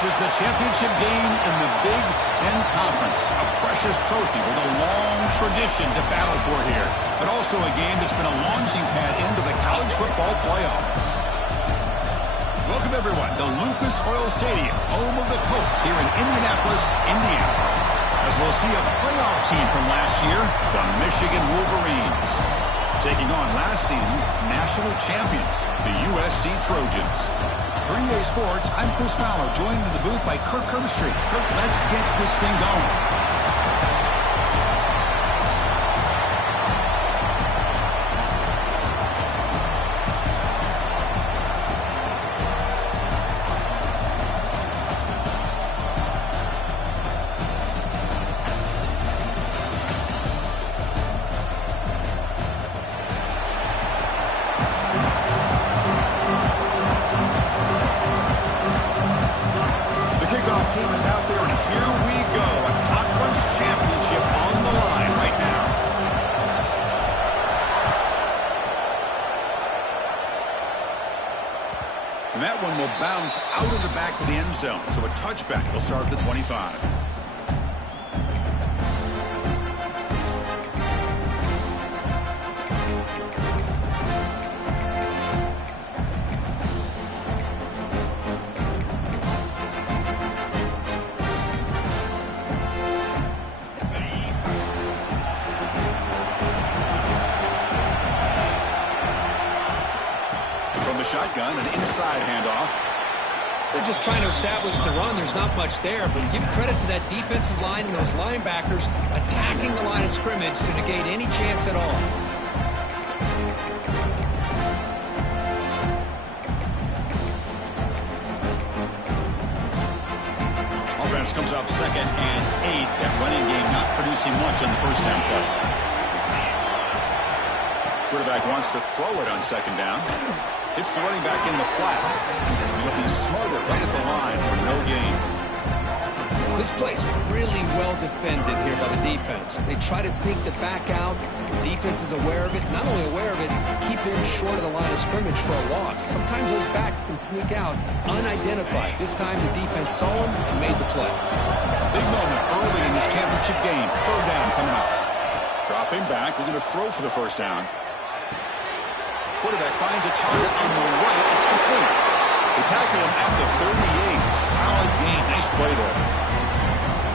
This is the championship game in the Big Ten Conference. A precious trophy with a long tradition to battle for here. But also a game that's been a launching pad into the college football playoff. Welcome, everyone, to Lucas Oil Stadium, home of the Colts here in Indianapolis, Indiana. As we'll see a playoff team from last year, the Michigan Wolverines, taking on last season's national champions, the USC Trojans. For EA Sports, I'm Chris Fowler, joined in the booth by Kirk Herbstreit. Kirk, let's get this thing going. Team is out there, and here we go. A conference championship on the line right now. And that one will bounce out of the back of the end zone. So a touchback. He'll start at the 25. Shotgun, an inside handoff. They're just trying to establish the run. There's not much there, but give credit to that defensive line and those linebackers attacking the line of scrimmage to negate any chance at all. Offense comes up 2nd and 8. That running game not producing much on the first down play. Quarterback wants to throw it on 2nd down. It's the running back in the flat. He'll be smothered right at the line for no gain. This play's really well defended here by the defense. They try to sneak the back out. The defense is aware of it. Not only aware of it, keep him short of the line of scrimmage for a loss. Sometimes those backs can sneak out unidentified. This time the defense saw him and made the play. Big moment early in this championship game. 3rd down coming up. Dropping back. We're going to throw for the first down. Quarterback finds a target on the right. It's complete. They tackle him at the 38. Solid gain. Nice play there.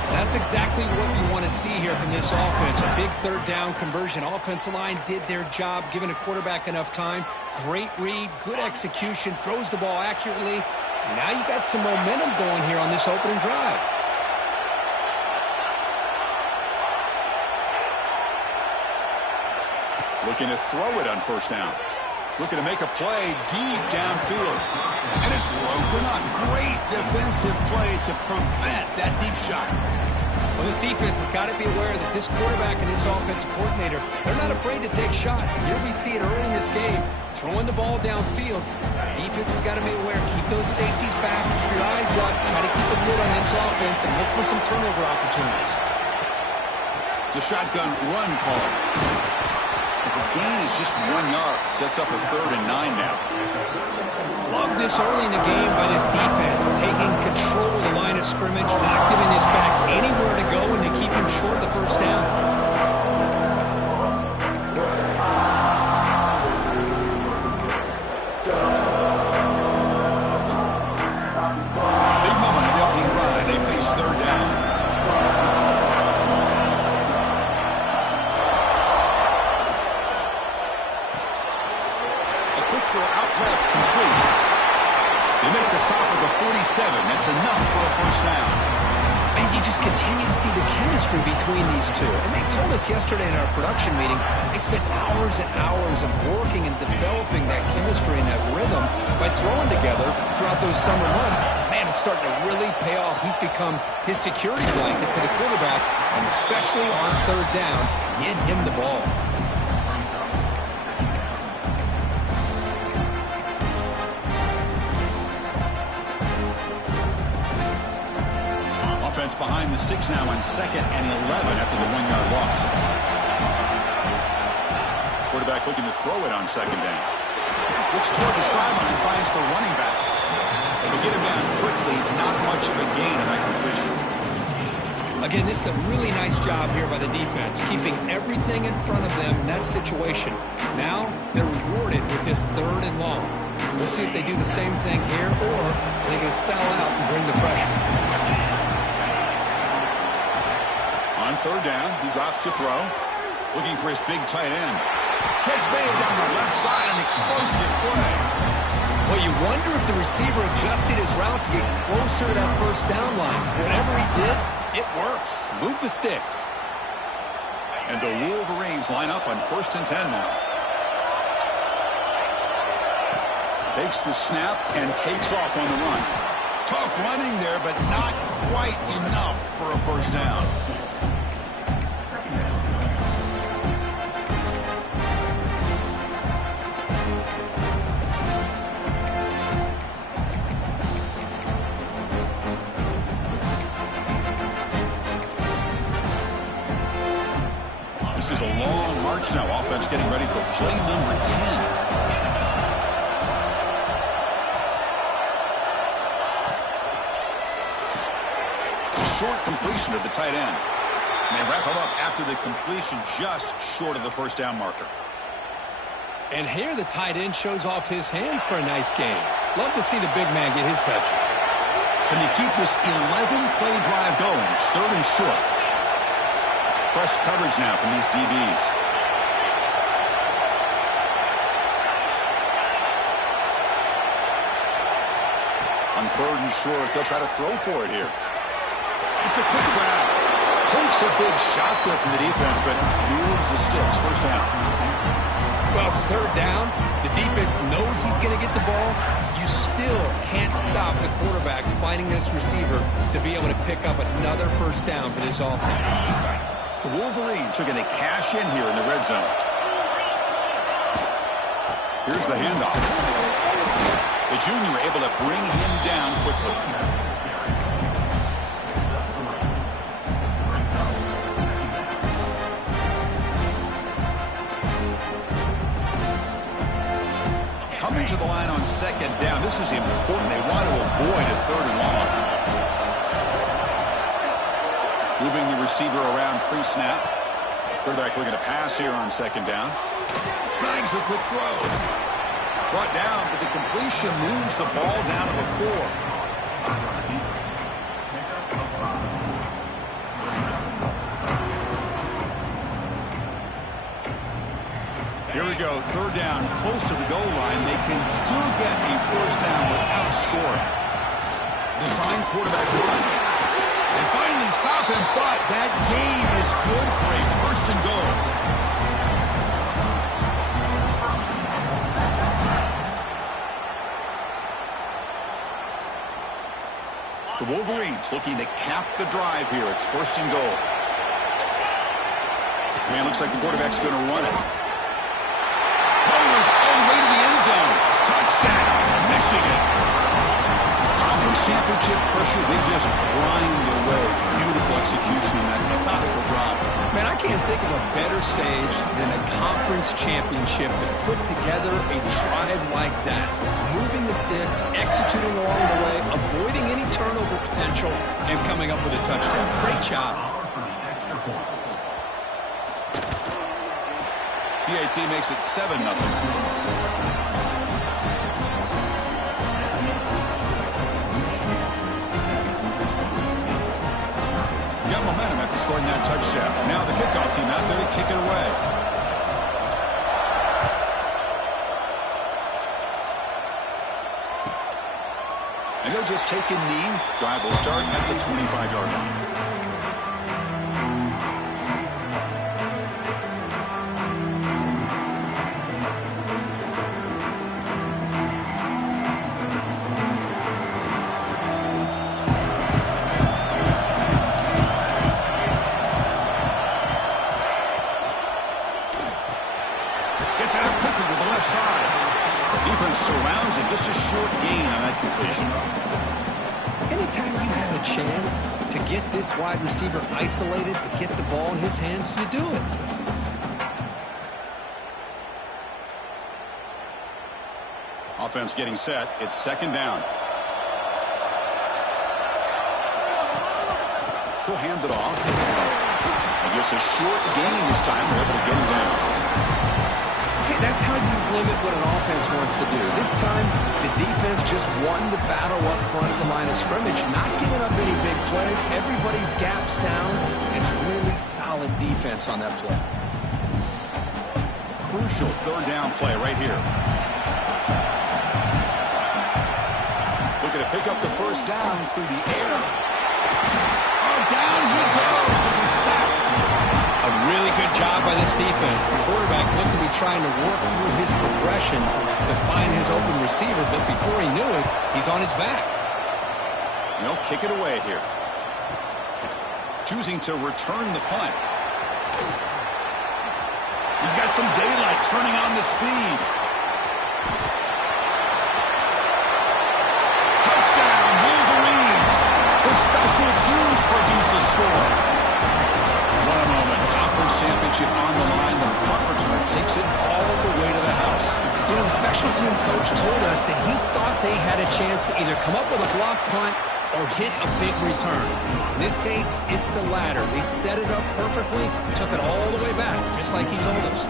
That's exactly what you want to see here from this offense. A big 3rd down conversion. Offensive line did their job, giving a quarterback enough time. Great read, good execution, throws the ball accurately. And now you got some momentum going here on this opening drive. Looking to throw it on 1st down. Looking to make a play deep downfield. And it's broken up. Great defensive play to prevent that deep shot. Well, this defense has got to be aware that this quarterback and this offensive coordinator, they're not afraid to take shots. Here we see it early in this game, throwing the ball downfield. The defense has got to be aware. Keep those safeties back. Keep your eyes up. Try to keep a lid on this offense and look for some turnover opportunities. It's a shotgun run call. The gain is just 1 yard. Sets up a 3rd and 9 now. Love this early in the game by this defense, taking control of the line of scrimmage, not giving this back anywhere to go, and they keep him short of the first down. Big moment of the opening drive. They face 3rd down. They make the stop at the 47. That's enough for a first down. And you just continue to see the chemistry between these two. And they told us yesterday in our production meeting, they spent hours and hours of working and developing that chemistry and that rhythm by throwing together throughout those summer months. And man, it's starting to really pay off. He's become his security blanket for the quarterback, and especially on 3rd down, get him the ball. Behind the 6 now on 2nd and 11 after the 1 yard loss. Quarterback looking to throw it on 2nd down. Looks toward the sideline and finds the running back. They get him down quickly, not much of a gain on that completion. Again, this is a really nice job here by the defense, keeping everything in front of them in that situation. Now, they're rewarded with this 3rd and long. We'll see if they do the same thing here, or they can sell out and bring the pressure. On 3rd down, he drops to throw, looking for his big tight end. Catch made down the left side, an explosive play. Well, you wonder if the receiver adjusted his route to get closer to that 1st down line. Whatever he did, it works. Move the sticks. And the Wolverines line up on 1st and 10 now. Takes the snap and takes off on the run. Tough running there, but not quite enough for a 1st down. This is a long march now. Offense getting ready for play number 10. Short completion to the tight end. And they wrap him up after the completion just short of the 1st down marker. And here the tight end shows off his hands for a nice game. Love to see the big man get his touches. Can they keep this 11-play drive going? It's 3rd and short. Press coverage now from these DBs. On 3rd and short, they'll try to throw for it here. It's a quick grab. Takes a big shot there from the defense, but moves the sticks. 1st down. Well, it's 3rd down. The defense knows he's going to get the ball. You still can't stop the quarterback finding this receiver to be able to pick up another 1st down for this offense. The Wolverines are going to cash in here in the red zone. Here's the handoff. The junior able to bring him down quickly. Coming to the line on 2nd down. This is important. They want to avoid a 3rd and long. Moving the receiver around pre-snap. Quarterback looking to pass here on 2nd down. Snags a quick throw. Brought down, but the completion moves the ball down to the 4. Here we go, 3rd down, close to the goal line. They can still get a 1st down without scoring. Design quarterback run. They finally stop him, but that gain is good for a 1st and goal. The Wolverines looking to cap the drive here. It's 1st and goal. And looks like the quarterback's going to run it. Goes all the way to the end zone. Touchdown, Michigan. Conference championship pressure, they just grind away. Beautiful execution in that methodical drive. Man, I can't think of a better stage than a conference championship to put together a drive like that. Moving the sticks, executing along the way, avoiding any turnover potential, and coming up with a touchdown. Great job. BAT makes it 7-0. Got momentum after scoring that touchdown. Now the kickoff team out there to kick it away. And he'll just take a knee. Drive will start at the 25-yard line. Gets out quickly to the left side. Defense surrounds him. Just a short gain on that completion. Anytime you have a chance to get this wide receiver isolated, to get the ball in his hands, you do it. Offense getting set. It's 2nd down. He'll hand it off. And just a short gain this time. They're able to get him down. See, that's how you limit what an offense wants to do. This time, the defense just won the battle up front at the line of scrimmage, not giving up any big plays. Everybody's gap sound. It's really solid defense on that play. Crucial third down play right here. Looking to pick up the first down through the air. Oh, down he goes. It's a sack. A really good job by this defense. The quarterback looked to be trying to work through his progressions to find his open receiver, but before he knew it, he's on his back. They'll kick it away here. Choosing to return the punt. He's got some daylight, turning on the speed. Touchdown, Wolverines. The special teams produce a score. What a moment. Conference championship on the line. The punt returner takes it all the way to the house. You know, the special team coach told us that he thought they had a chance to either come up with a block punt or hit a big return. In this case, it's the latter. They set it up perfectly, took it all the way back, just like he told us.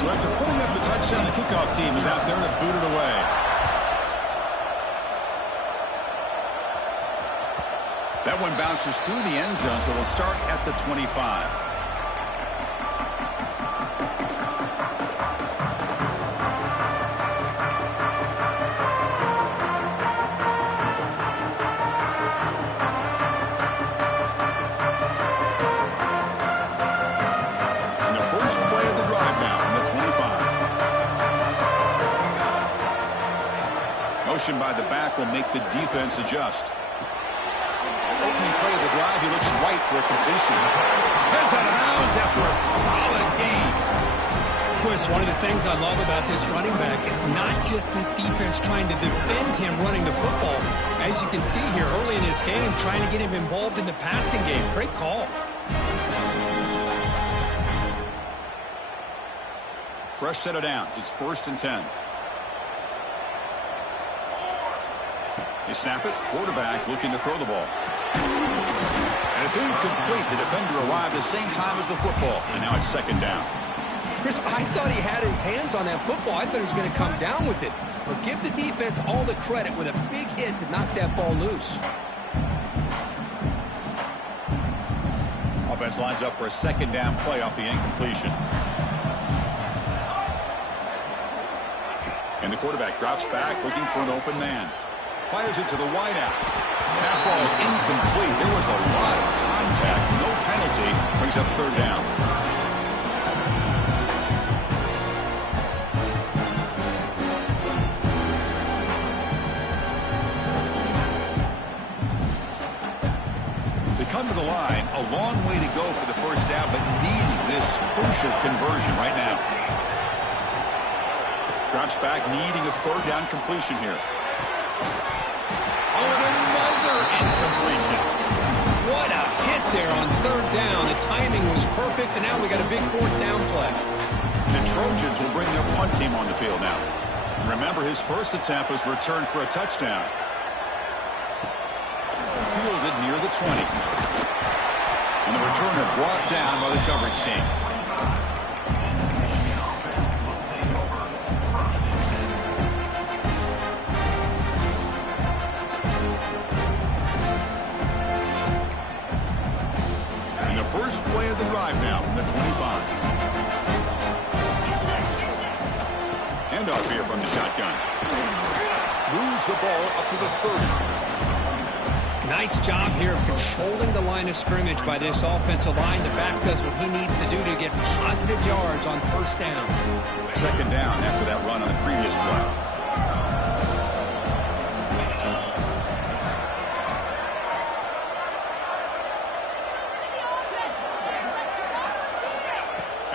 So after putting up the touchdown, the kickoff team is out there to boot it away. That one bounces through the end zone, so they'll start at the 25. Motion by the back will make the defense adjust. Opening play of the drive, he looks right for a completion. Heads out of bounds after a solid gain. Chris, one of the things I love about this running back is not just this defense trying to defend him running the football. As you can see here early in this game, trying to get him involved in the passing game. Great call. Fresh set of downs. It's 1st and 10. They snap it. Quarterback looking to throw the ball. And it's incomplete. The defender arrived the same time as the football. And now it's 2nd down. Chris, I thought he had his hands on that football. I thought he was going to come down with it. But give the defense all the credit with a big hit to knock that ball loose. Offense lines up for a 2nd down play off the incompletion. And the quarterback drops back looking for an open man. Fires it to the wideout. Pass ball is incomplete. There was a lot of contact. No penalty. Brings up 3rd down. They come to the line. A long way to go for the first down, but needing this crucial conversion right now. Drops back, needing a 3rd down completion here. Oh, and another incompletion. What a hit there on 3rd down. The timing was perfect, and now we got a big 4th down play. The Trojans will bring their punt team on the field now. Remember, his first attempt was returned for a touchdown. Fielded near the 20. And the returner brought down by the coverage team. First play of the drive now from the 25. Handoff here from the shotgun. Moves the ball up to the 30. Nice job here of controlling the line of scrimmage by this offensive line. The back does what he needs to do to get positive yards on 1st down. 2nd down after that run on the previous play.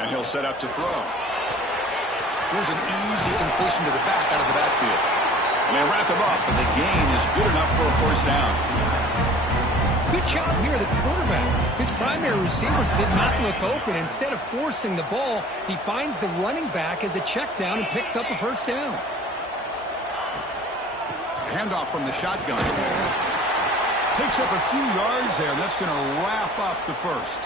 He'll set up to throw. Here's an easy completion to the back out of the backfield. And they wrap him up, and the gain is good enough for a 1st down. Good job here, the quarterback. His primary receiver did not look open. Instead of forcing the ball, he finds the running back as a check down and picks up a 1st down. Handoff from the shotgun. Picks up a few yards there, and that's going to wrap up the first.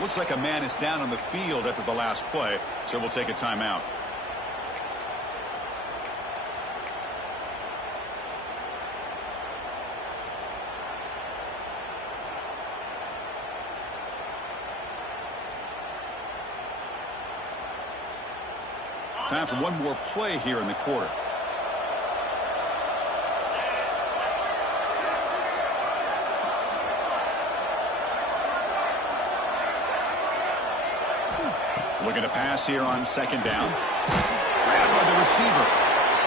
Looks like a man is down on the field after the last play, so we'll take a timeout. Time for one more play here in the quarter. Looking to pass here on second down. Grabbed by the receiver.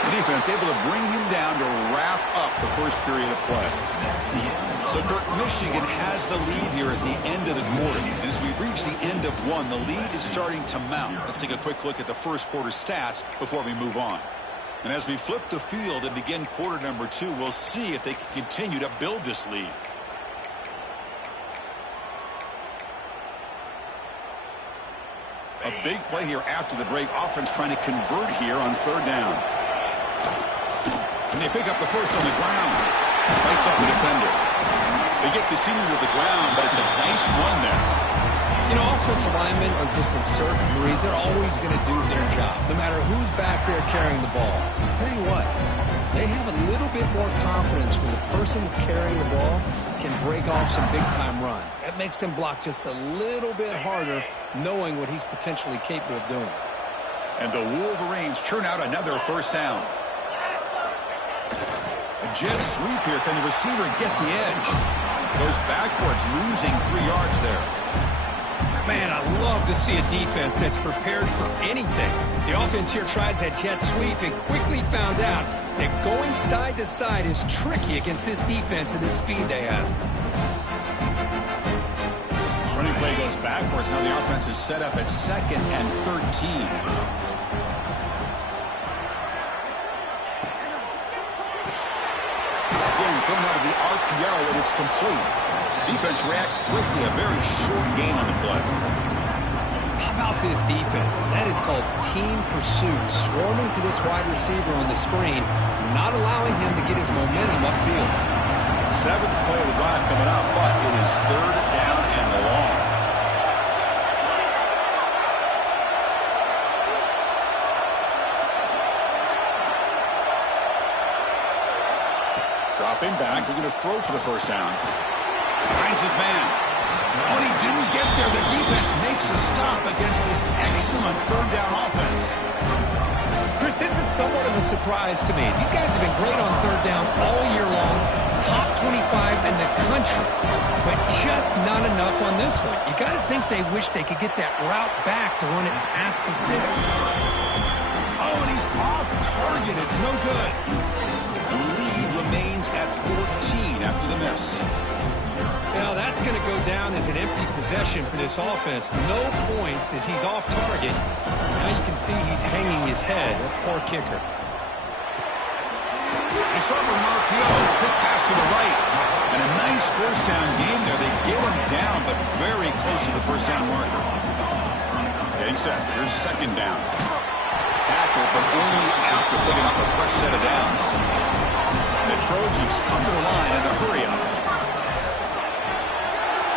The defense able to bring him down to wrap up the first period of play. So, Kirk, Michigan has the lead here at the end of the quarter. And as we reach the end of one, the lead is starting to mount. Let's take a quick look at the first quarter stats before we move on. And as we flip the field and begin quarter number 2, we'll see if they can continue to build this lead. A big play here after the break. Offense trying to convert here on third down. And they pick up the first on the ground. Fights off the defender. They get the senior to the ground, but it's a nice run there. You know, offensive linemen are just a certain breed. They're always going to do their job, no matter who's back there carrying the ball. I'll tell you what, they have a little bit more confidence when the person that's carrying the ball can break off some big-time runs. That makes them block just a little bit harder, knowing what he's potentially capable of doing. And the Wolverines churn out another first down. A jet sweep here. Can the receiver get the edge? Goes backwards, losing 3 yards there. Man, I love to see a defense that's prepared for anything. The offense here tries that jet sweep and quickly found out that going side to side is tricky against this defense and the speed they have. Running play goes backwards. Now the offense is set up at 2nd and 13. Thrown out of the RPO, and it's complete. Defense reacts quickly. A very short gain on the play. How about this defense? That is called team pursuit. Swarming to this wide receiver on the screen, not allowing him to get his momentum upfield. 7th play of the drive coming up, but it is third down and long. Dropping back, looking to throw for the first down. Finds his man. When he didn't get there, the defense makes a stop against this excellent third down offense. Chris, this is somewhat of a surprise to me. These guys have been great on third down all year long. Top 25 in the country, but just not enough on this one. You got to think they wish they could get that route back to run it past the sticks. Oh, and he's off target. It's no good. The lead remains at 14 after the miss. Now that's going to go down as an empty possession for this offense. No points as he's off target. Now you can see he's hanging his head. A poor kicker. They start with an RPO. Quick pass to the right. And a nice first down gain there. They get him down, but very close to the first down marker. Getting set. Here's second down. Tackle, but only after picking up a fresh set of downs. The Trojans come to the line in the hurry up.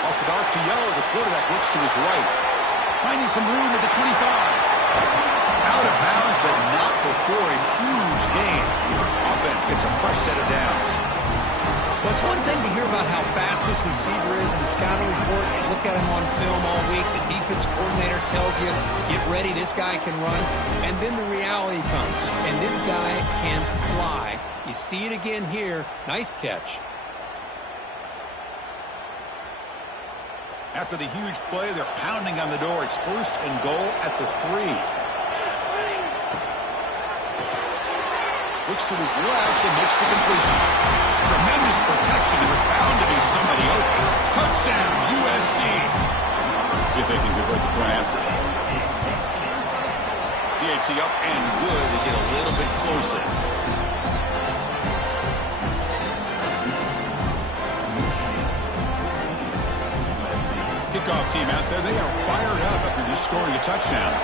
Off the RPO, the quarterback looks to his right. Finding some room at the 25. Out of bounds, but not before a huge gain. Offense gets a fresh set of downs. Well, it's one thing to hear about how fast this receiver is in the scouting report. You look at him on film all week. The defense coordinator tells you, get ready, this guy can run. And then the reality comes, and this guy can fly. You see it again here. Nice catch. After the huge play, they're pounding on the door. It's 1st and goal at the 3. Looks to his left and makes the completion. Tremendous protection. There was bound to be somebody open. Touchdown, USC. See if they can convert the point after. PAT up and good. They get a little bit closer. Kickoff team out there. They are fired up after just scoring a touchdown.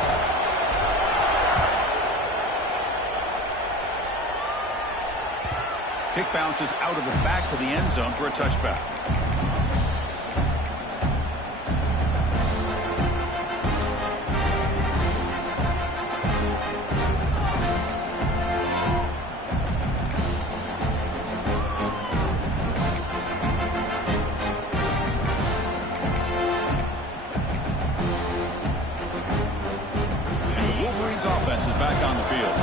Kick bounces out of the back of the end zone for a touchback. Offense is back on the field.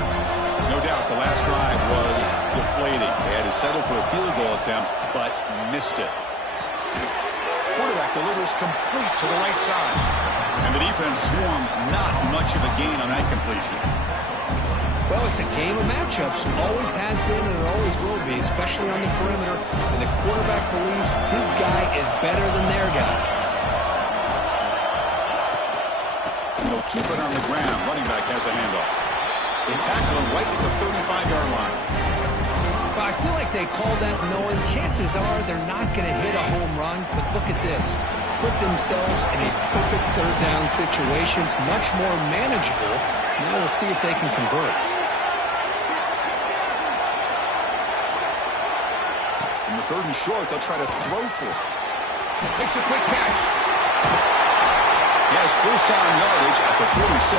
No doubt the last drive was deflating. They had to settle for a field goal attempt, but missed it. Quarterback delivers complete to the right side. And the defense swarms not much of a gain on that completion. Well, it's a game of matchups. Always has been and it always will be, especially on the perimeter. And the quarterback believes his guy is better than their guy. They'll keep it on the ground. Running back has a handoff. They tackle him right at the 35-yard line. Well, I feel like they called that knowing chances are they're not going to hit a home run. But look at this. Put themselves in a perfect third down situation. It's much more manageable. Now we'll see if they can convert. In the 3rd and short, they'll try to throw for it. Makes a quick catch. He has first down yardage at the 46.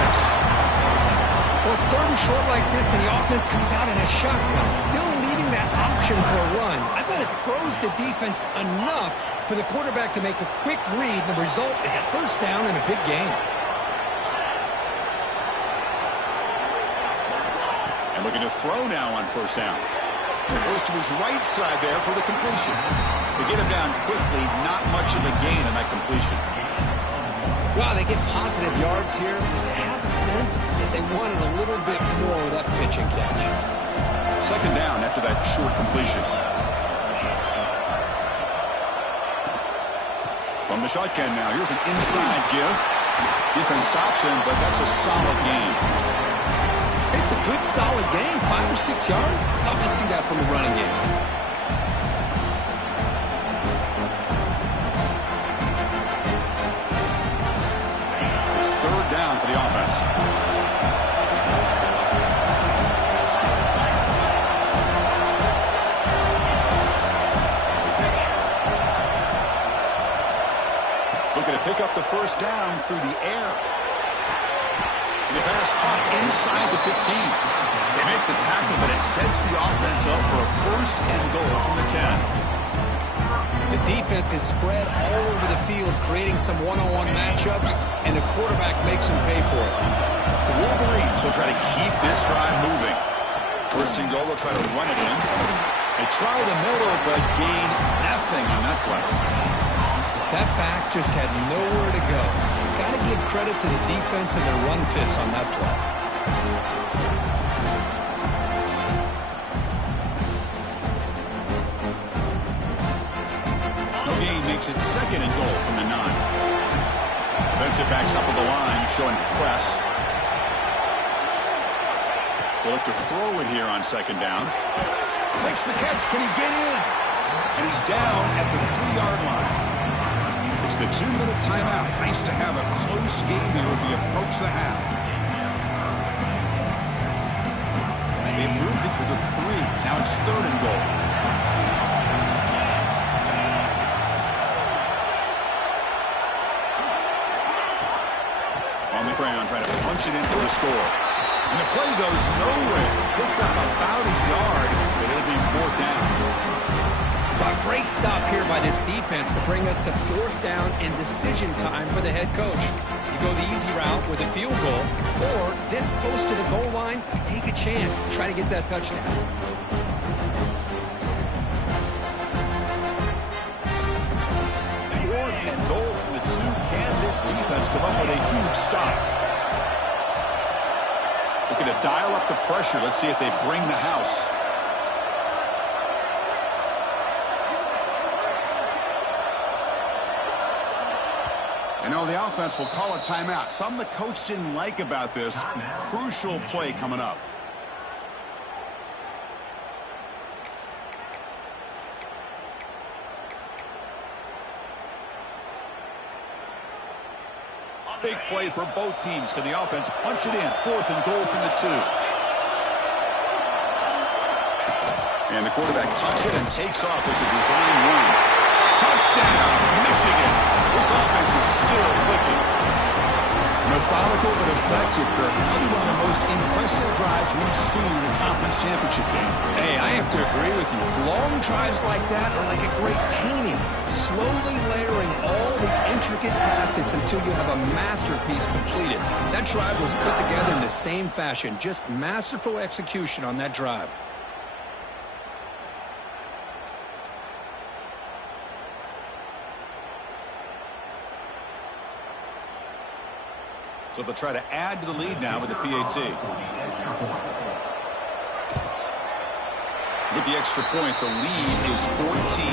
Well, it's 3rd and short like this, and the offense comes out in a shotgun, still leaving that option for a run. I thought it throws the defense enough for the quarterback to make a quick read. The result is a first down and a big gain. And looking to throw now on first down. Goes to his right side there for the completion. They get him down quickly, not much of a gain on that completion. Wow, they get positive yards here. They have a sense that they wanted a little bit more of that pitch and catch. 2nd down after that short completion. From the shotgun now, here's an inside give. Defense stops him, but that's a solid gain. It's a good, solid gain, 5 or 6 yards. Love to see that from the running game. Down for the offense. Looking to pick up the first down through the air. The pass caught inside the 15. They make the tackle, but it sets the offense up for a first and goal from the 10. The defense is spread all over the field, creating some one-on-one matchups, and the quarterback makes them pay for it. The Wolverines will try to keep this drive moving. First and goal, they'll try to run it in. They try the middle, but gain nothing on that play. That back just had nowhere to go. Got to give credit to the defense and their run fits on that play. Makes it 2nd and goal from the 9. Defensive backs up at the line, showing press. They look to throw it here on 2nd down. Makes the catch. Can he get in? And he's down at the 3-yard line. It's the 2-minute timeout. Nice to have a close game here as we approach the half. They moved it to the 3. Now it's 3rd and goal. On the ground, trying to punch it in for the score. And the play goes nowhere. Picked up about a yard, but it'll be 4th down. A great stop here by this defense to bring us to 4th down and decision time for the head coach. You go the easy route with a field goal, or this close to the goal line, you take a chance to try to get that touchdown. 4th and goal from the 2. Can this defense come up with a huge stop? Looking to dial up the pressure. Let's see if they bring the house. And now the offense will call a timeout. Something the coach didn't like about this. Crucial play coming up. Big play for both teams. Can the offense punch it in? 4th and goal from the 2. And the quarterback tucks it and takes off as a design run. Touchdown, Michigan. This offense is still clicking. Methodical but effective, Kirk. Probably one of the most impressive drives we've seen in the conference championship game. Hey, I have to agree with you. Long drives like that are like a great painting, slowly layering all the intricate facets until you have a masterpiece completed. That drive was put together in the same fashion, just masterful execution on that drive. So they'll try to add to the lead now with the PAT. With the extra point, the lead is 14.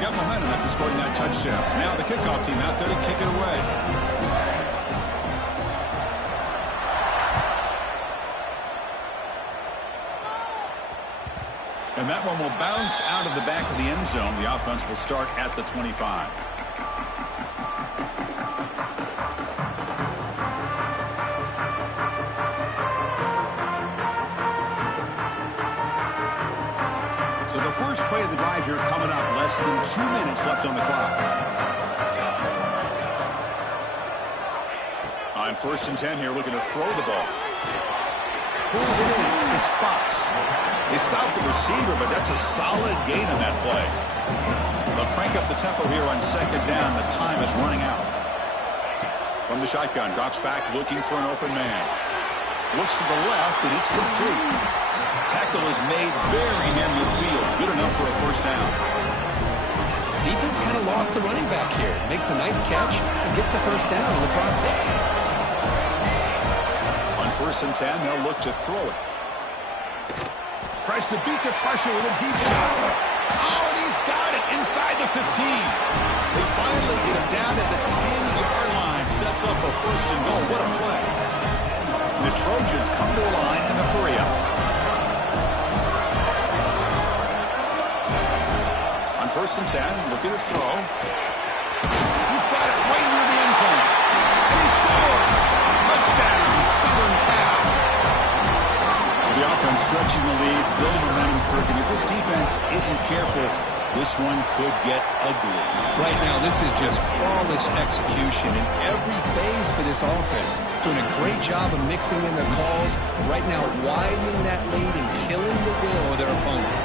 Got momentum after scoring that touchdown. Now the kickoff team out there to kick it away. And that one will bounce out of the back of the end zone. The offense will start at the 25. So the first play of the drive here coming up. Less than 2 minutes left on the clock. On 1st and 10 here, looking to throw the ball. Pulls it in. It's Fox. They stopped the receiver, but that's a solid gain on that play. They'll crank up the tempo here on 2nd down. The time is running out. From the shotgun, drops back looking for an open man. Looks to the left, and it's complete. Tackle is made very near midfield. Good enough for a 1st down. Defense kind of lost the running back here. Makes a nice catch and gets the 1st down in the process. On 1st and 10, they'll look to throw it. Tries to beat the pressure with a deep shot. Oh, and he's got it inside the 15. They finally get him down at the 10-yard line. Sets up a 1st and goal. What a play. The Trojans come to the line in a hurry up. On 1st and 10, looking to throw. He's got it right near the end zone. And he scores. Touchdown, Southern Cal. The offense stretching the lead, building momentum, Kirk. And if this defense isn't careful, this one could get ugly. Right now, this is just flawless execution in every phase for this offense. Doing a great job of mixing in their calls. Right now, widening that lead and killing the will of their opponent.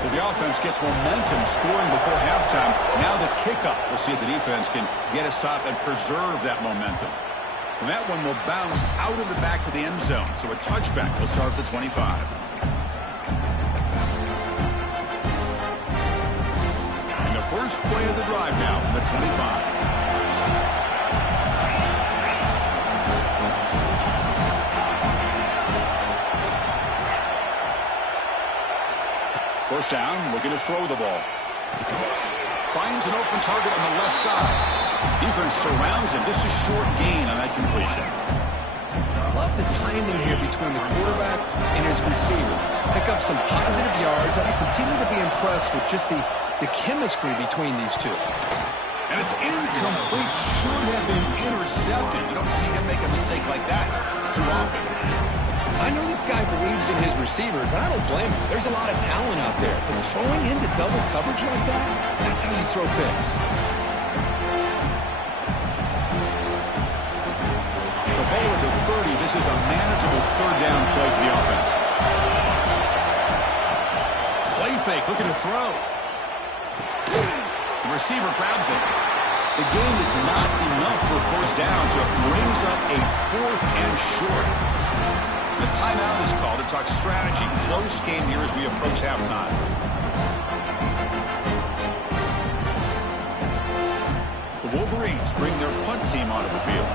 So the offense gets momentum, scoring before halftime. Now the kickoff. We'll see if the defense can get a stop and preserve that momentum. And that one will bounce out of the back of the end zone. So a touchback will start at the 25. And the first play of the drive now from the 25. First down, looking to throw the ball. Finds an open target on the left side. Defense surrounds him. Just a short gain on that completion. Love the timing here between the quarterback and his receiver. Pick up some positive yards, and I continue to be impressed with just the chemistry between these two. And it's incomplete. Should have been intercepted. You don't see him make a mistake like that too often. I know this guy believes in his receivers, and I don't blame him. There's a lot of talent out there, but throwing into double coverage like that, that's how you throw picks. It's a ball at the 30. This is a manageable 3rd down play for the offense. Play fake, looking to throw. The receiver grabs it. The gain is not enough for 1st down, so it brings up a 4th and short. The timeout is called to talk strategy. Close game here as we approach halftime. The Wolverines bring their punt team onto the field.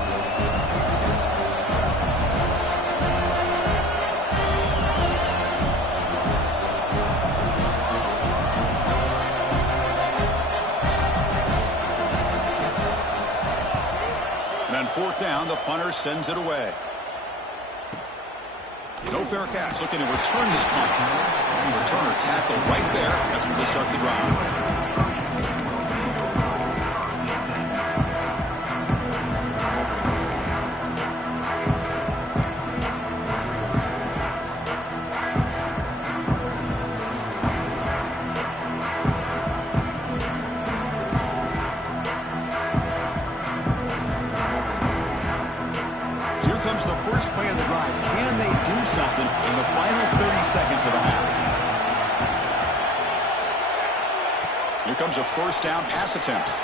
And on 4th down, the punter sends it away. No fair catch. Looking to return this punt. Returner tackle right there. That's where they start the drive. something in the final 30 seconds of the half. Here comes a first down pass attempt.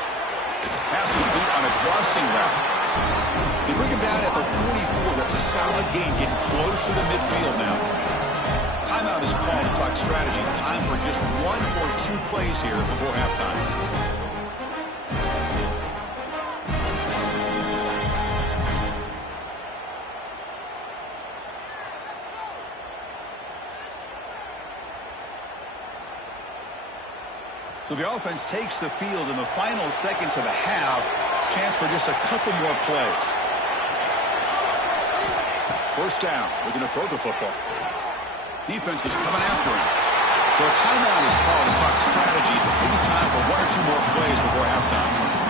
Pass complete on a crossing route. They bring him down at the 44. That's a solid gain, getting closer to midfield now. Timeout is called to talk strategy. Time for just 1 or 2 plays here before halftime. So the offense takes the field in the final seconds of the half. Chance for just a couple more plays. First down. We're going to throw the football. Defense is coming after him. So a timeout is called to talk strategy. Maybe time for 1 or 2 more plays before halftime.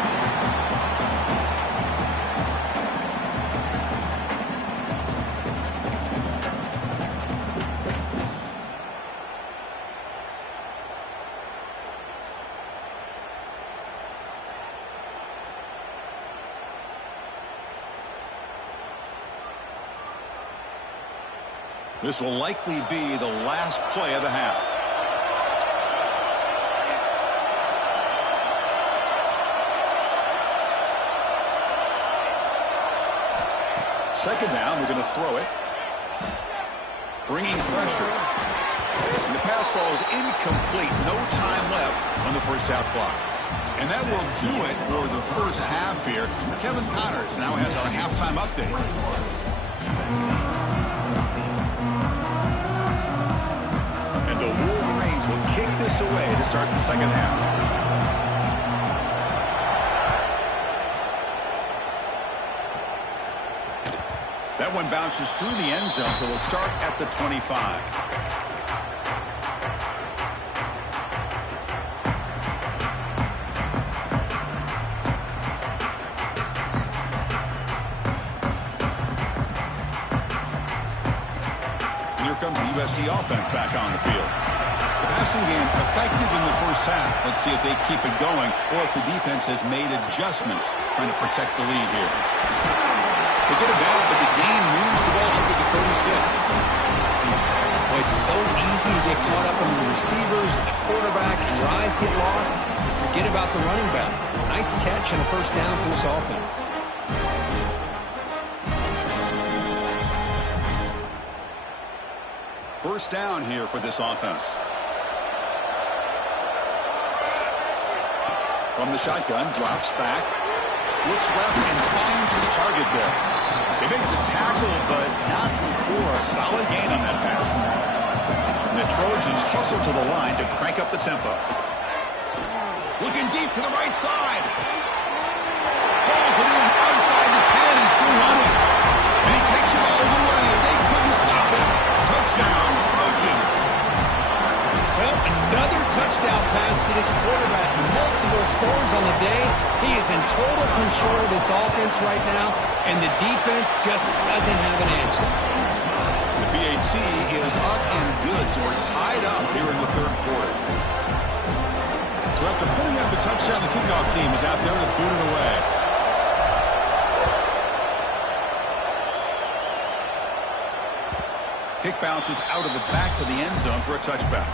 This will likely be the last play of the half. Second down, we're going to throw it. Bringing pressure. And the pass falls incomplete. No time left on the first half clock. And that will do it for the first half here. Kevin Connors now has our halftime update. The Wolverines will kick this away to start the second half. That one bounces through the end zone, so they'll start at the 25. Comes the USC offense back on the field. The passing game effective in the first half. Let's see if they keep it going or if the defense has made adjustments trying to protect the lead here. They get it back, but the gain moves the ball up to the 36. Well, it's so easy to get caught up on the receivers and the quarterback, and your eyes get lost. You forget about the running back. Nice catch and a first down for this offense. First down here for this offense. From the shotgun, drops back, looks left and finds his target there. They make the tackle, but not before a solid gain on that pass. And the Trojans hustle to the line to crank up the tempo. Looking deep to the right side. Pulls it in outside the 10 and still running. And he takes it all the way. They couldn't stop him. Touchdown, Trojans. Well, another touchdown pass for this quarterback. Multiple scores on the day. He is in total control of this offense right now, and the defense just doesn't have an answer. The BAT is up and good, so we're tied up here in the third quarter. So after putting up a touchdown, the kickoff team is out there to boot it away. Kick bounces out of the back of the end zone for a touchback.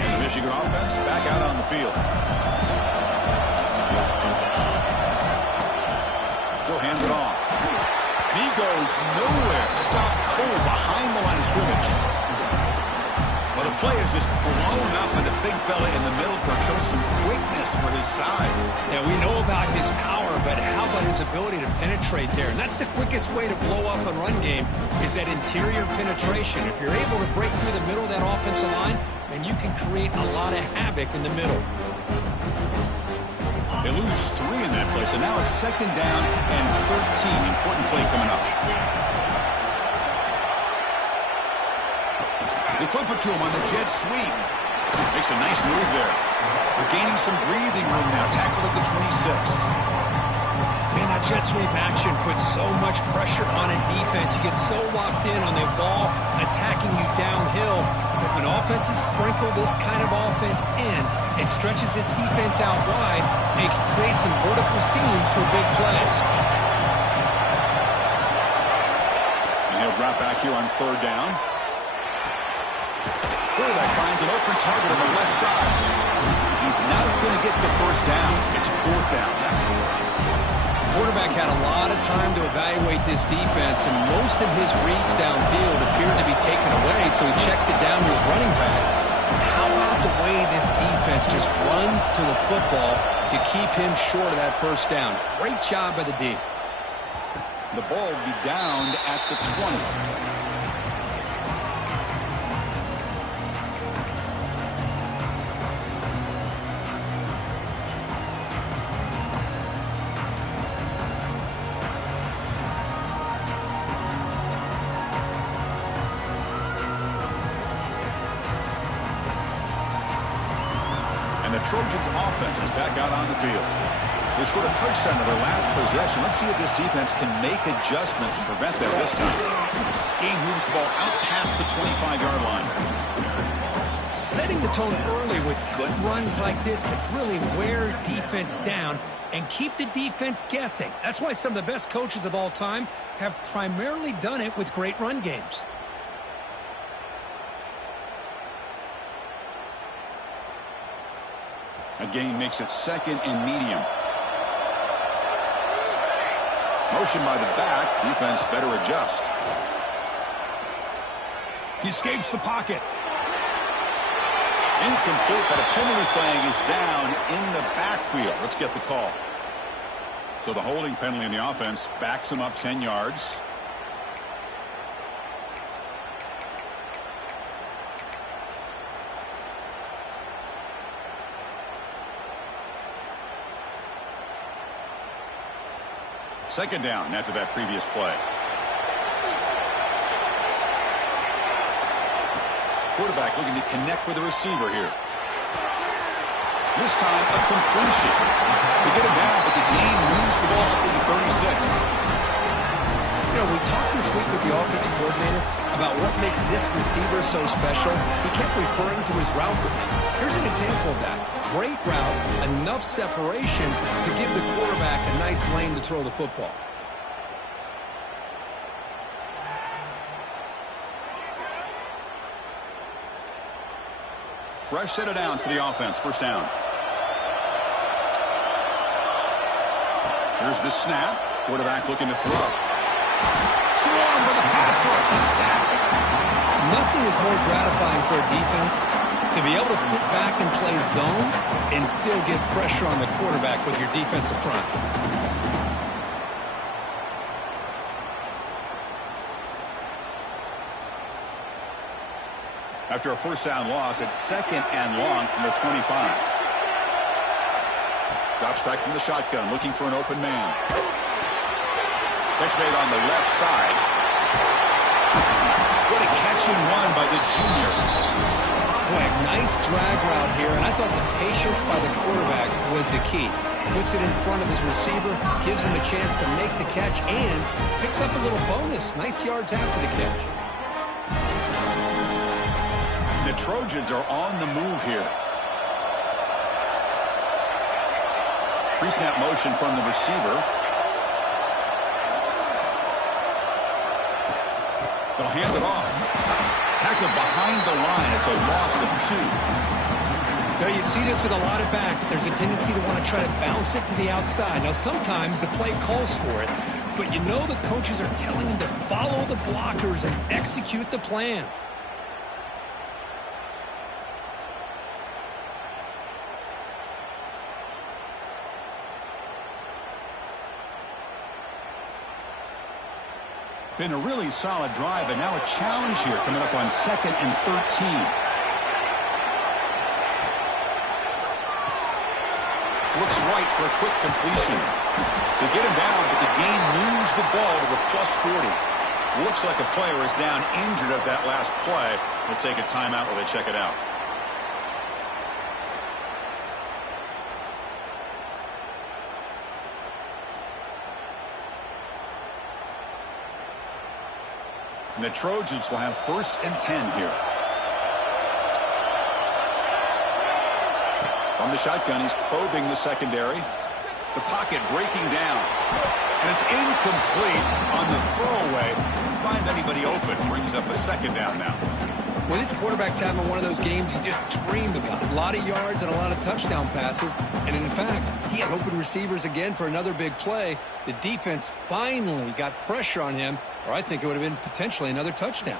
And the Michigan offense back out on the field. He'll hand it off. And he goes nowhere. Stopped cold behind the line of scrimmage. Well, the play is just blown up by the big fella in the middle court, showing some quickness for his size. Yeah, we know about his power, but how about his ability to penetrate there? And that's the quickest way to blow up a run game, is that interior penetration. If you're able to break through the middle of that offensive line, then you can create a lot of havoc in the middle. They lose 3 in that play, so now it's second down and 13. Important play coming up. They flip it to him on the jet sweep. Makes a nice move there. We're gaining some breathing room now. Tackle at the 26. Man, that jet sweep action puts so much pressure on a defense. You get so locked in on the ball attacking you downhill. But When offenses sprinkle this kind of offense in, it stretches this defense out wide and it can create some vertical seams for big plays. And he'll drop back here on third down. Quarterback finds an open target on the left side. He's not going to get the first down. It's fourth down now. Quarterback had a lot of time to evaluate this defense, and most of his reads downfield appeared to be taken away, so he checks it down to his running back. How about the way this defense just runs to the football to keep him short of that first down? Great job by the D. The ball will be downed at the 20. And the Trojans' offense is back out on the field. They scored a touchdown in their last possession. Let's see if this defense can make adjustments and prevent that this time. Game moves the ball out past the 25-yard line. Setting the tone early with good runs like this can really wear defense down and keep the defense guessing. That's why some of the best coaches of all time have primarily done it with great run games. A gain makes it second and medium. Motion by the back. Defense better adjust. He escapes the pocket. Incomplete, but a penalty flag is down in the backfield. Let's get the call. So the holding penalty in the offense backs him up 10 yards. Second down after that previous play. Quarterback looking to connect with the receiver here. This time a completion. They get it down, but the gain moves the ball up to the 36. You know, we talked this week with the offensive coordinator about what makes this receiver so special. He kept referring to his route running. Here's an example of that. Great route, enough separation to give the quarterback a nice lane to throw the football. Fresh set of downs for the offense. First down. Here's the snap. Quarterback looking to throw. Swarmed by the pass rush. A sack. Nothing is more gratifying for a defense to be able to sit back and play zone and still get pressure on the quarterback with your defensive front. After a first down loss, it's second and long from the 25. Drops back from the shotgun, looking for an open man. Catch made on the left side. What a catch and run by the junior. Boy, nice drag route here, and I thought the patience by the quarterback was the key. Puts it in front of his receiver, gives him a chance to make the catch, and picks up a little bonus. Nice yards after the catch. The Trojans are on the move here. Pre-snap motion from the receiver. They'll hand it off. Tackled behind the line. It's a loss of 2. Now, you see this with a lot of backs. There's a tendency to want to try to bounce it to the outside. Now, sometimes the play calls for it, but you know the coaches are telling them to follow the blockers and execute the plan. Been a really solid drive, and now a challenge here coming up on second and 13. Looks right for a quick completion. They get him down, but the gain moves the ball to the plus 40. Looks like a player is down injured at that last play. We'll take a timeout while they check it out. And the Trojans will have 1st and 10 here. From the shotgun, he's probing the secondary. The pocket breaking down. And it's incomplete on the throwaway. Didn't find anybody open. Brings up a second down now. Well, this quarterback's having one of those games you just dreamed about. A lot of yards and a lot of touchdown passes. And in fact, he had open receivers again for another big play. The defense finally got pressure on him, or I think it would have been potentially another touchdown.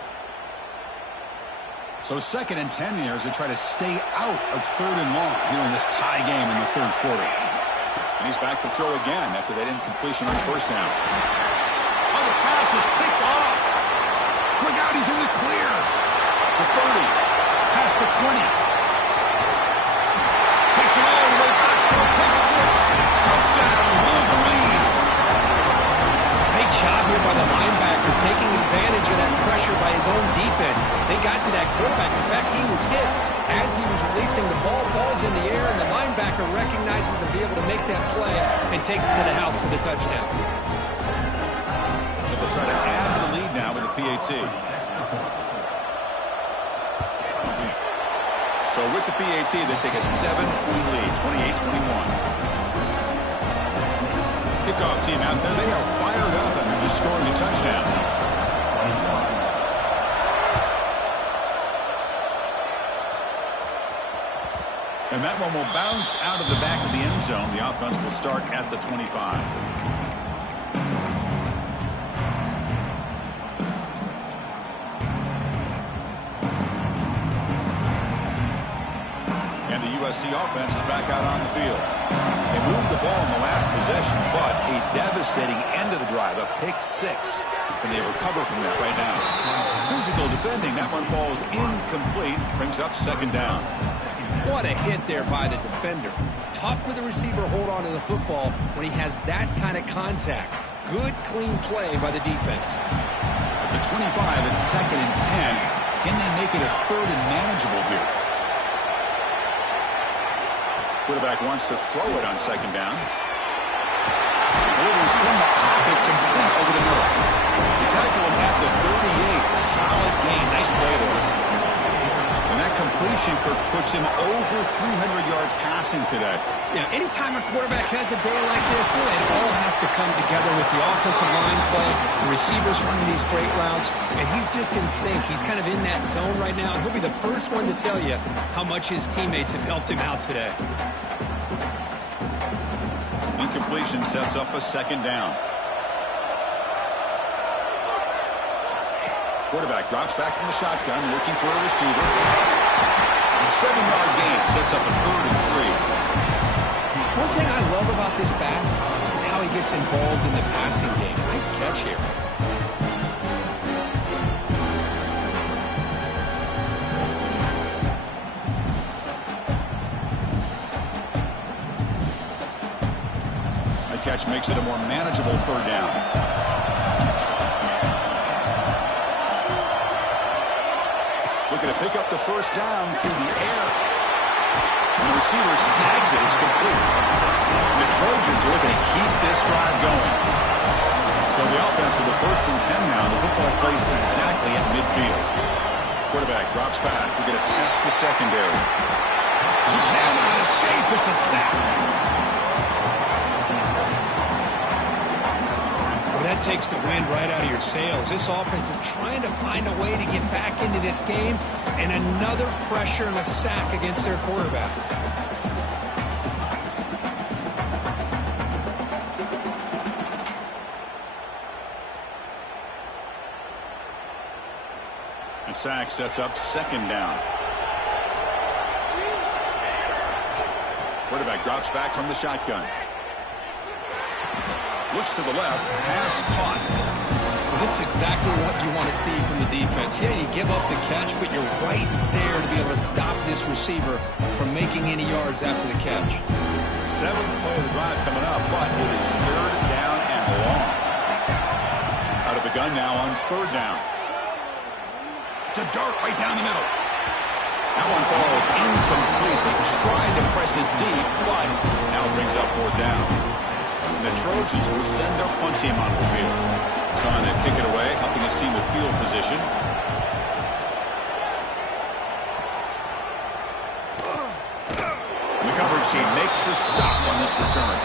So 2nd and 10 here as they try to stay out of 3rd and long here in this tie game in the 3rd quarter. And he's back to throw again after that incompletion on 1st down. Oh, the pass is picked off. Look out, he's in the clear. The 30, past the 20. Takes it all the way back for a pick 6. Touchdown, Wolverines. Great job here by the linebacker, taking advantage of that pressure by his own defense. They got to that quarterback. In fact, he was hit as he was releasing the ball. Ball's in the air, and the linebacker recognizes and be able to make that play and takes it to the house for the touchdown. They'll try to add to the lead now with the PAT. So with the PAT, they take a 7-point lead, 28-21. Kickoff team out there, they are fired up after just scoring a touchdown. And that one will bounce out of the back of the end zone. The offense will start at the 25. And the USC offense is back out on the field. They moved the ball in the last possession, but a devastating end of the drive, a pick 6. And they recover from that right now. Physical defending, that one falls incomplete, brings up 2nd down. What a hit there by the defender. Tough for the receiver to hold on to the football when he has that kind of contact. Good, clean play by the defense. At the 25, it's 2nd and 10. Can they make it a 3rd and manageable here? Quarterback wants to throw it on 2nd down. Delivers from the pocket, complete over the middle. They tackle him at the 38. Solid gain. Nice play there. And that completion, Kirk, puts him over 300 yards passing today. Yeah, anytime a quarterback has a day like this, really, it all has to come together with the offensive line play, the receivers running these great routes, and he's just in sync. He's kind of in that zone right now, and he'll be the first one to tell you how much his teammates have helped him out today. Incompletion sets up a 2nd down. Quarterback drops back from the shotgun, looking for a receiver. 7-yard gain sets up a 3rd and 3. One thing I love about this back is how he gets involved in the passing game. Nice catch here. That catch makes it a more manageable 3rd down. Looking to pick up the 1st down through the air. And the receiver snags it. It's complete. And the Trojans are looking to keep this drive going. So the offense with the 1st and 10 now. The football placed exactly at midfield. Quarterback drops back. We're going to test the secondary. He cannot escape. It's a sack. That takes the wind right out of your sails. This offense is trying to find a way to get back into this game, and another pressure and a sack against their quarterback. And sack sets up 2nd down. Quarterback drops back from the shotgun. Looks to the left, pass caught. Well, this is exactly what you want to see from the defense. Yeah, you give up the catch, but you're right there to be able to stop this receiver from making any yards after the catch. 7th play of the drive coming up, but it is 3rd down and long. Out of the gun now on 3rd down. It's a dart right down the middle. That one falls incomplete. They tried to press it deep, but now brings up 4th down. And the Trojans will send their punt team onto the field. Trying to kick it away, helping his team with field position. The coverage makes the stop on this return.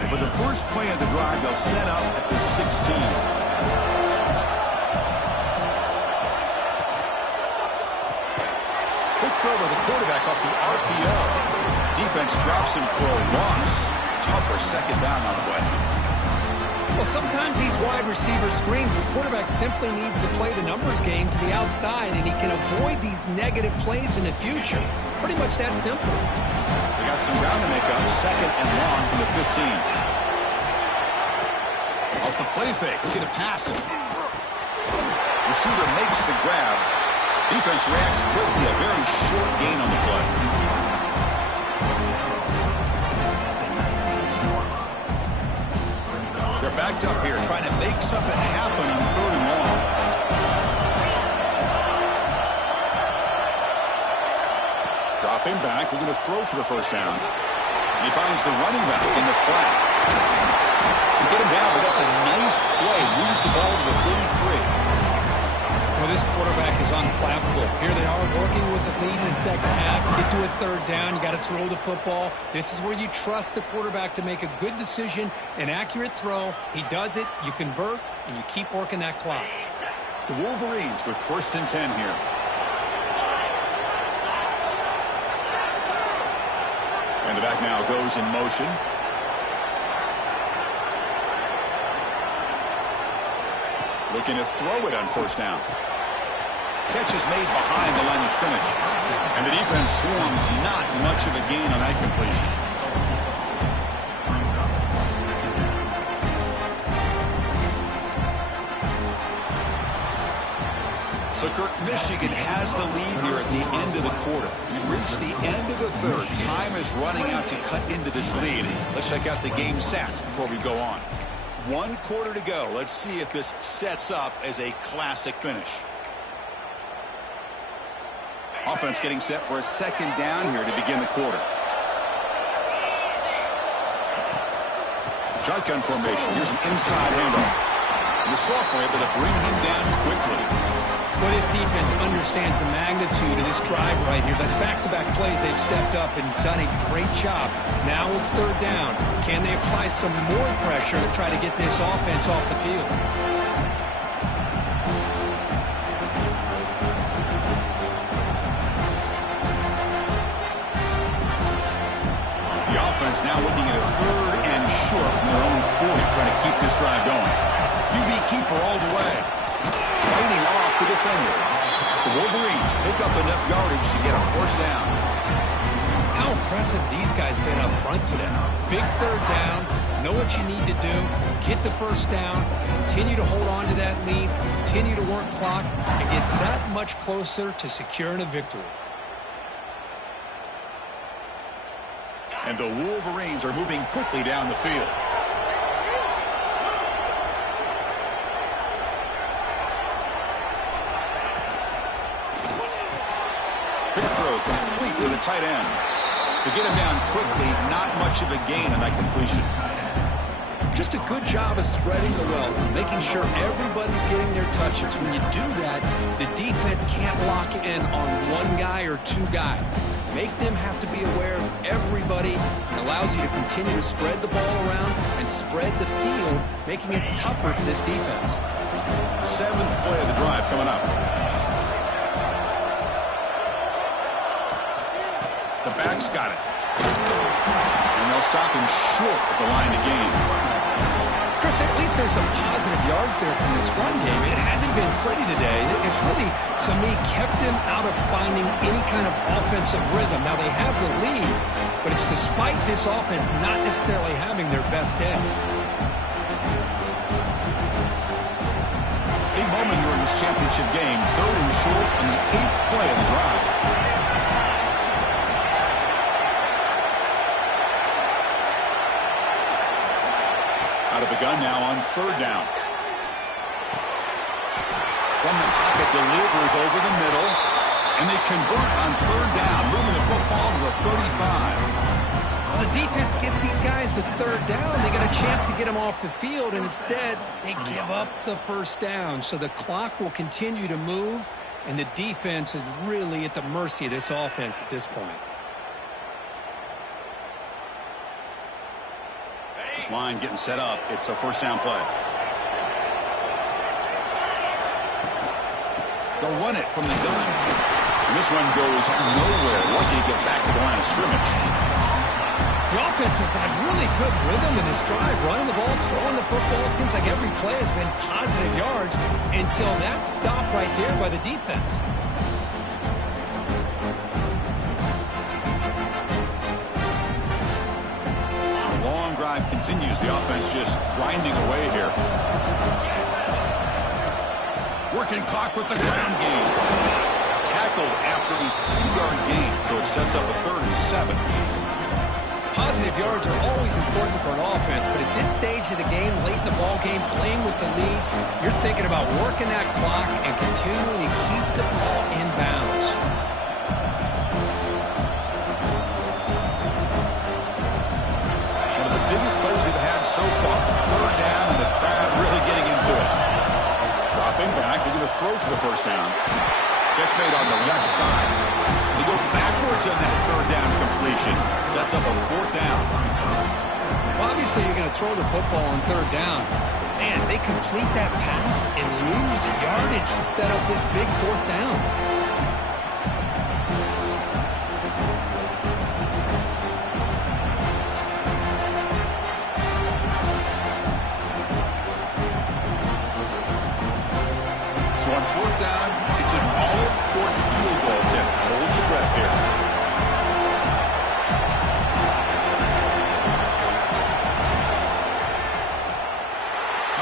And for the first play of the drive, they'll set up at the 16. Throw by the quarterback off the RPO. Defense drops him for a loss. Tougher second down on the way. Well, sometimes these wide receiver screens, the quarterback simply needs to play the numbers game to the outside, and he can avoid these negative plays in the future. Pretty much that simple. They got some ground to make up. Second and long from the 15. Off the play fake. Look at the pass. Receiver makes the grab. Defense reacts quickly, a very short gain on the play. They're backed up here, trying to make something happen on third and long. Dropping back, we're going to throw for the first down. And he finds the running back in the flat. To get him down, but that's a nice play. Moves the ball to the 33. Well, this quarterback is unflappable. Here they are working with the lead in the second half. You get to a third down, you got to throw the football. This is where you trust the quarterback to make a good decision, an accurate throw. He does it, you convert, and you keep working that clock. The Wolverines with 1st and 10 here. And the back now goes in motion. Looking to throw it on first down. Catch is made behind the line of scrimmage. And the defense swarms, not much of a gain on that completion. So, Kirk, Michigan has the lead here at the end of the quarter. We've reached the end of the third. Time is running out to cut into this lead. Let's check out the game stats before we go on. 1 quarter to go. Let's see if this sets up as a classic finish. Offense getting set for a second down here to begin the quarter. Shotgun formation. Here's an inside handoff. And the sophomore able to bring him down quickly. Well, this defense understands the magnitude of this drive right here. That's back-to-back plays. They've stepped up and done a great job. Now it's third down. Can they apply some more pressure to try to get this offense off the field? The offense now looking at a third and short from their own 40, trying to keep this drive going. QB keeper all the way. Fighting off the defender. The Wolverines pick up enough yardage to get a first down. How impressive these guys been up front today. Big third down. Know what you need to do. Get the first down. Continue to hold on to that lead. Continue to work clock. And get that much closer to securing a victory. And the Wolverines are moving quickly down the field. Quick throw complete to the tight end. To get him down quickly, not much of a gain on that completion. Just a good job of spreading the wealth, making sure everybody's getting their touches. When you do that, the defense can't lock in on one guy or two guys. Make them have to be aware of everybody. It allows you to continue to spread the ball around and spread the field, making it tougher for this defense. 7th play of the drive coming up. The back's got it. And they'll stop him short at the line of gain. Chris, at least there's some positive yards there from this run game. It hasn't been pretty today. It's really, to me, kept them out of finding any kind of offensive rhythm. Now, they have the lead, but it's despite this offense not necessarily having their best day. Big moment here in this championship game. 3rd and short on the 8th play of the drive. Out of the gun now on 3rd down. From the pocket, delivers over the middle. And they convert on 3rd down, moving the football to the 35. Well, the defense gets these guys to third down. They got a chance to get them off the field, and instead they give up the first down. So the clock will continue to move, and the defense is really at the mercy of this offense at this point. This line getting set up. It's a first down play. They'll run it from the gun. And this run goes nowhere. Lucky to get back to the line of scrimmage. The offense has had really good rhythm in this drive. Running the ball, throwing the football. It seems like every play has been positive yards until that stop right there by the defense. The long drive continues. The offense just grinding away here. Working clock with the ground game. Tackled after a 3-yard gain, so it sets up a 3rd and 7. Positive yards are always important for an offense, but at this stage of the game, late in the ball game, playing with the lead, you're thinking about working that clock and continuing to keep the ball in bounds. One of the biggest plays we've had so far. 3rd down, and the crowd really getting into it. Dropping back, they're going to throw for the first down. Catch made on the left side. They go backwards on that 3rd down completion. Sets up a 4th down. Well, obviously, you're going to throw the football on 3rd down. Man, they complete that pass and lose yardage to set up this big 4th down. So on 4th down, it's an all-important field goal attempt. Hold your breath here.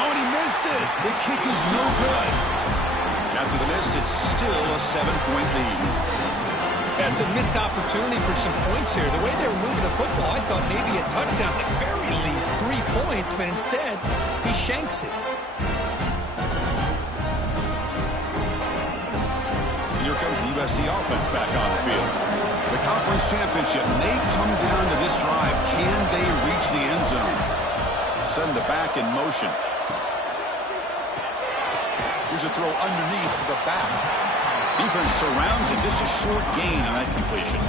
Oh, and he missed it. The kick is no good. After the miss, it's still a 7-point lead. That's a missed opportunity for some points here. The way they were moving the football, I thought maybe a touchdown, at the very least 3 points, but instead, he shanks it. Here comes the USC offense back on the field. The conference championship may come down to this drive. Can they reach the end zone? Send the back in motion. Here's a throw underneath to the back. Defense surrounds him. Just a short gain on that completion.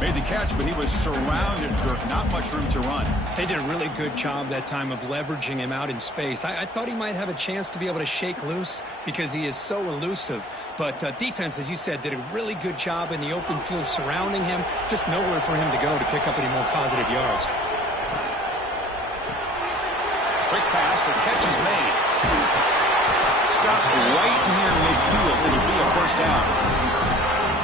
Made the catch, but he was surrounded, Kirk. Not much room to run. They did a really good job that time of leveraging him out in space. I thought he might have a chance to be able to shake loose because he is so elusive. But defense, as you said, did a really good job in the open field surrounding him. Just nowhere for him to go to pick up any more positive yards. Quick pass. The catch is made. Stop right near midfield. It'll be a first down.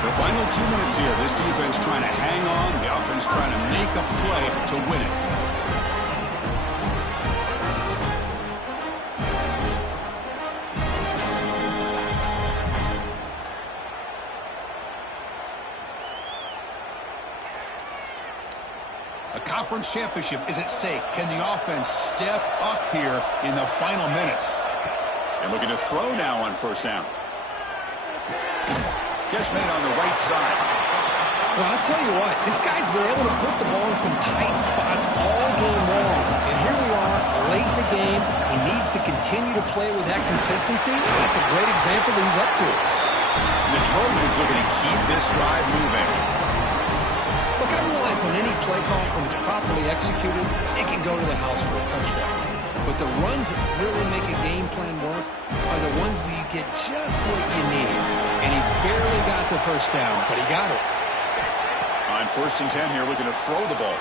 The final 2 minutes here. This defense trying to hang on. The offense trying to make a play to win it. A conference championship is at stake. Can the offense step up here in the final minutes? And looking to throw now on first down. Catch made on the right side. Well, I'll tell you what, this guy's been able to put the ball in some tight spots all game long. And here we are, late in the game. He needs to continue to play with that consistency. That's a great example that he's up to it. And the Trojans are going to keep this drive moving. Look, I realize on any play call, when it's properly executed, it can go to the house for a touchdown. But the runs that really make a game plan work are the ones where you get just what you need. And he barely got the first down, but he got it. On 1st and 10 here, looking to throw the ball.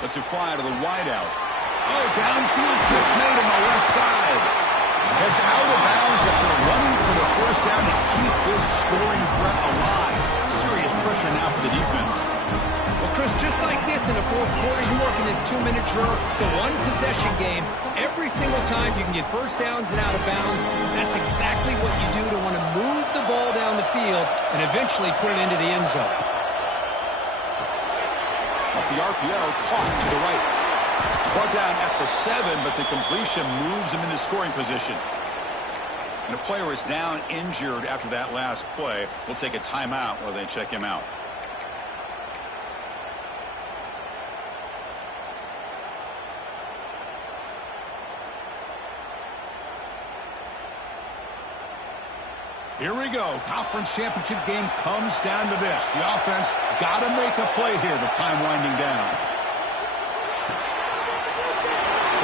Lets it fly to the wideout. Oh, downfield pitch made on the left side. It's out of bounds after running for the first down to keep this scoring threat alive. Serious pressure now for the defense. Well, Chris, just like this in the 4th quarter, you're working this 2-minute drill. It's a one-possession game. Every single time you can get first downs and out of bounds, that's exactly what you do to want to move the ball down the field and eventually put it into the end zone. Off the RPO, caught to the right. Brought down at the 7, but the completion moves him into scoring position. And a player is down injured after that last play. We'll take a timeout while they check him out. Here we go. Conference championship game comes down to this. The offense got to make a play here, but time winding down.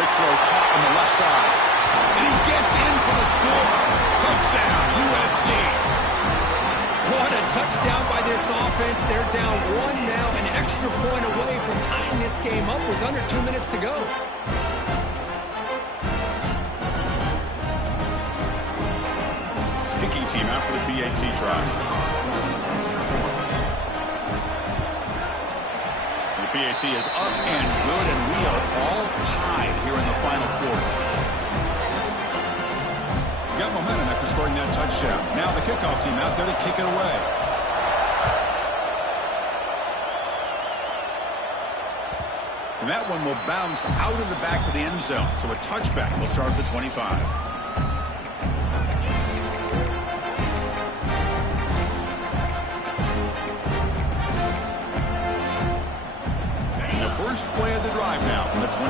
Quick throw caught on the left side. And he gets in for the score. Touchdown, USC. What a touchdown by this offense. They're down 1 now, an extra point away from tying this game up with under 2 minutes to go. Kicking team out for the B10 try. The B10 is up and good, and we are all tied here in the final quarter. Got momentum after scoring that touchdown. Now the kickoff team out there to kick it away. And that one will bounce out of the back of the end zone. So a touchback will start at the 25. First play of the drive now from the 25.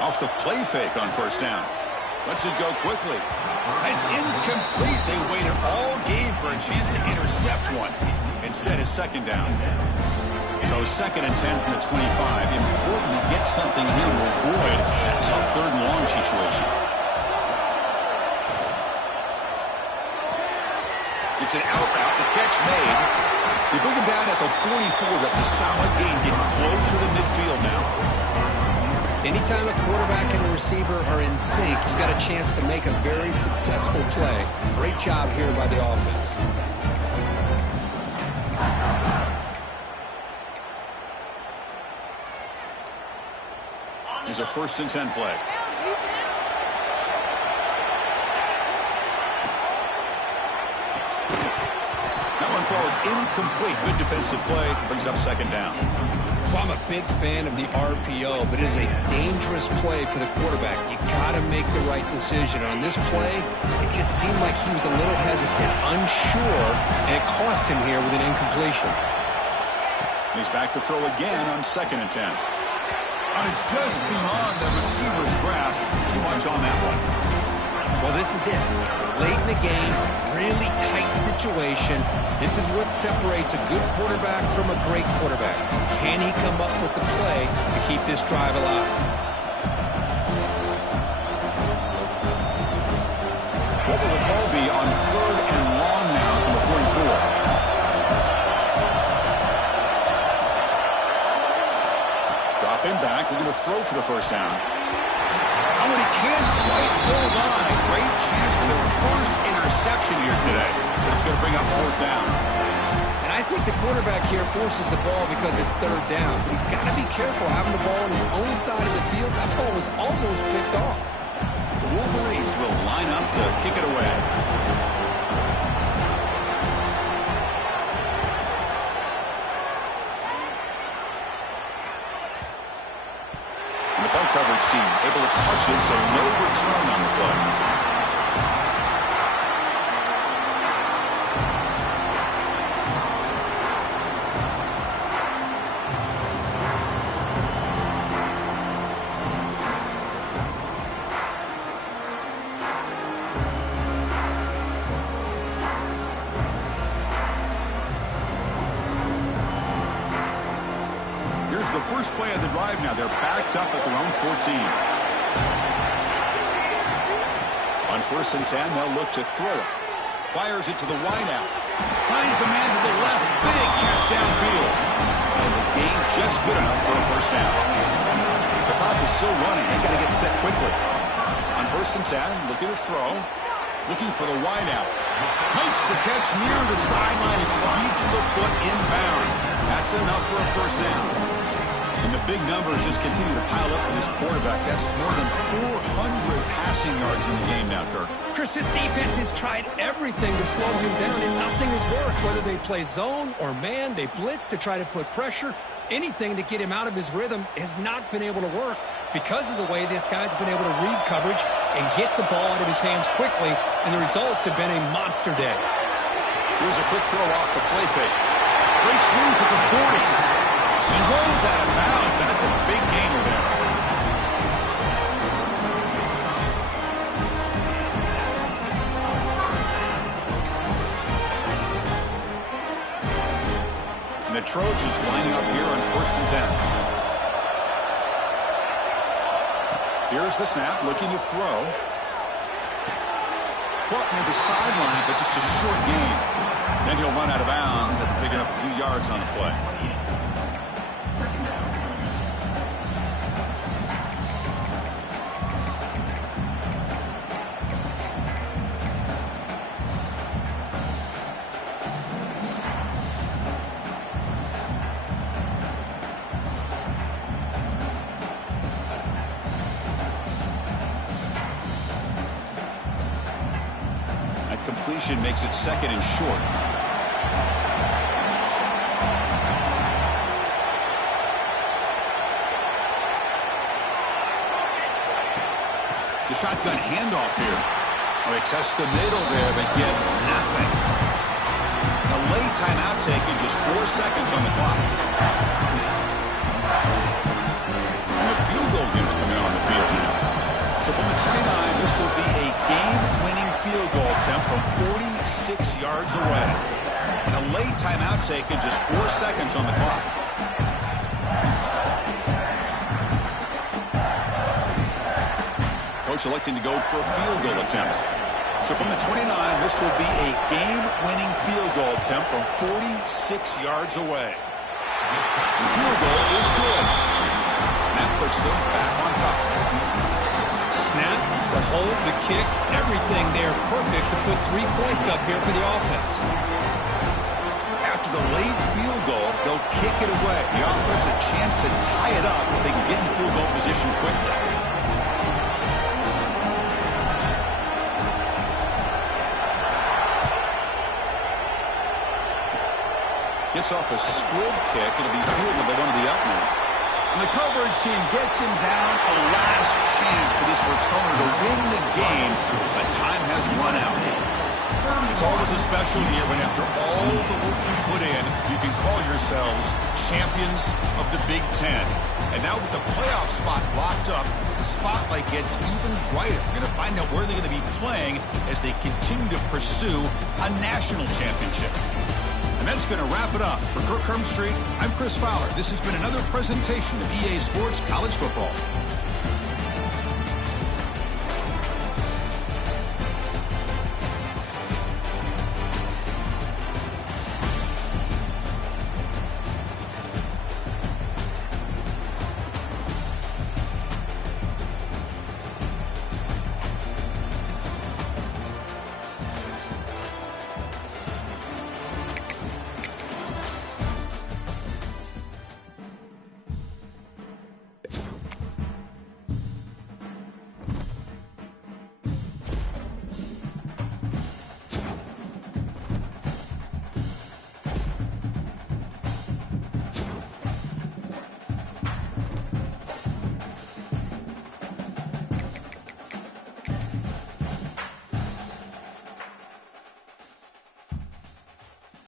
Off the play fake on first down. Lets it go quickly. It's incomplete. They waited all game for a chance to intercept one. Instead, it's second down. So second and 10 from the 25. Important to get something here to avoid that tough third and long situation. It's an out route, the catch made. They bring him down at the 44. That's a solid gain, getting closer to midfield now. Anytime a quarterback and a receiver are in sync, you got a chance to make a very successful play. Great job here by the offense. Here's a 1st and 10 play. Throw is incomplete. Good defensive play. Brings up second down. Well, I'm a big fan of the RPO, but it is a dangerous play for the quarterback. You got to make the right decision. On this play, it just seemed like he was a little hesitant, unsure, and it cost him here with an incompletion. He's back to throw again on 2nd and 10. And it's just beyond the receiver's grasp. Too much on that one. Well, this is it. Late in the game, really tight situation. This is what separates a good quarterback from a great quarterback. Can he come up with the play to keep this drive alive? What will the call be on 3rd and long now from the 44? Dropping back. We're going to throw for the first down. Oh, and he can't quite hold on. A great chance for their first interception here today. But it's going to bring up 4th down. And I think the quarterback here forces the ball because it's 3rd down. But he's got to be careful having the ball on his own side of the field. That ball was almost picked off. The Wolverines will line up to kick it away. Coverage team able to touch it, so no return on the play. Here's the first play of the drive now. They're backed up at their own 14. On 1st and 10, they'll look to throw it. Fires it to the wideout. Finds a man to the left. Big catch downfield. And the gain just good enough for a first down. The clock is still running. They got to get set quickly. On 1st and 10, looking to throw. Looking for the wideout. Makes the catch near the sideline and keeps the foot in bounds. That's enough for a first down. And the big numbers just continue to pile up for this quarterback. That's more than 400 passing yards in the game now, Kirk. Chris, this defense has tried everything to slow him down, and nothing has worked. Whether they play zone or man, they blitz to try to put pressure. Anything to get him out of his rhythm has not been able to work because of the way this guy's been able to read coverage and get the ball out of his hands quickly, and the results have been a monster day. Here's a quick throw off the play fake. Breaks loose at the 40. And rolls out of bounds. That's a big gainer there. Trojans lining up here on 1st and 10. Here's the snap, looking to throw. Caught near the sideline, but just a short gain. Then he'll run out of bounds after picking up a few yards on the play. Completion makes it 2nd and short. The shotgun handoff here. Oh, they test the middle there, but get nothing. A late timeout taken, just 4 seconds on the clock. And a field goal unit coming on the field now. So from the 29, this will be a game-winning field goal attempt from 46 yards away. And a late timeout taken, just 4 seconds on the clock. Coach electing to go for a field goal attempt. So from the 29, this will be a game-winning field goal attempt from 46 yards away. The field goal is good. That puts them back on top. Snap, the hold, the kick, everything there perfect to put 3 points up here for the offense. After the late field goal, they'll kick it away. The offense a chance to tie it up if they can get in field goal position quickly. Gets off a squib kick. It'll be fielded by one of the up men. And the coverage team gets him down. A last chance for this returner to win the game, but time has run out. It's always a special year when after all the work you put in, you can call yourselves champions of the Big Ten. And now with the playoff spot locked up, the spotlight gets even brighter. We're going to find out where they're going to be playing as they continue to pursue a national championship. And that's going to wrap it up. For Kirk Street, I'm Chris Fowler. This has been another presentation of EA Sports College Football.